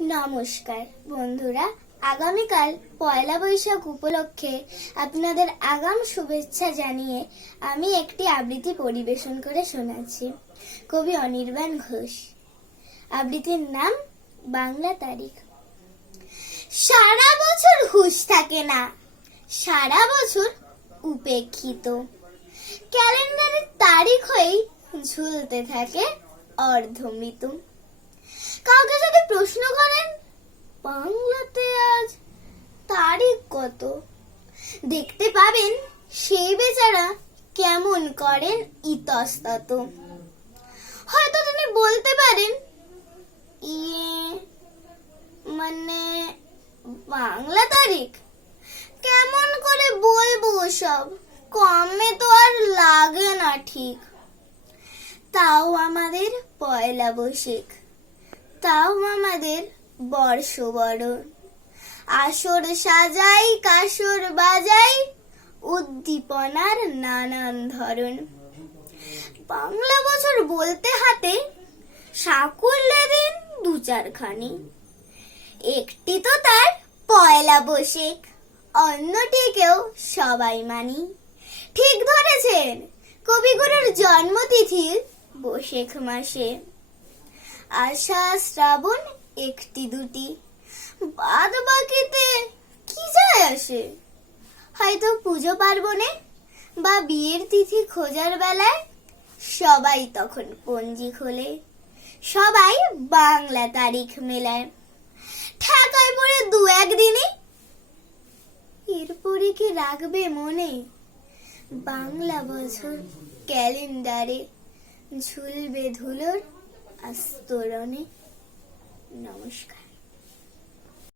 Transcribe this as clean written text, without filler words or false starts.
নমস্কার বন্ধুরা, আগামীকাল পয়লা বৈশাখ উপলক্ষে আপনাদের আগাম শুভেচ্ছা জানিয়ে আমি একটি আবৃত্তি পরিবেশন করে শোনাচ্ছি। কবি অনির্বাণ ঘোষ। আবৃত্তির নাম বাংলা তারিখ। সারা বছর হুঁশ থাকে না, সারা বছর উপেক্ষিত, ক্যালেন্ডারের তারিখ হয়েই ঝুলতে থাকে অর্ধমৃত। কাউকে যদি প্রশ্ন করেন বাংলাতে আজ তারিখ কত, দেখতে পাবেন সেই বেচারা কেমন করেন ইতস্তত। হয়তো তিনি বলতে পারেন মানে বাংলা তারিখ কেমন করে বলবো, সব কমে তো আর লাগে না ঠিক। তাও আমাদের পয়লা বৈশাখ, তাও আমাদের বর্ষবরণ, আসর সাজাই কাসর বাজাই, উদ্দীপনার নানান ধরন। বাংলা বছর বলতে হাতে সাকুল্যে দিন দু চারখানি, একটি তো তার পয়লা বৈশাখ, অন্যটিকেও সবাই মানি। ঠিক ধরেছেন, কবিগুরুর জন্মতিথি বৈশাখ মাসে। আষাঢ় শ্রাবণ একটি দুটি, বাদ বাকিতে কি যায় আসে। হয়তো পুজো পার্বণে বা বিয়ের তিথি খোঁজার বেলায় সবাই তখন পঞ্জি খোলে, সবাই বাংলা তারিখ মেলায়। ঠেকায় পড়ে দু একদিনে, এরপরে কি রাখবে মনে বাংলা বছর ক্যালেন্ডারে ঝুলবে ধুলোর আস্তরণে। নমস্কার।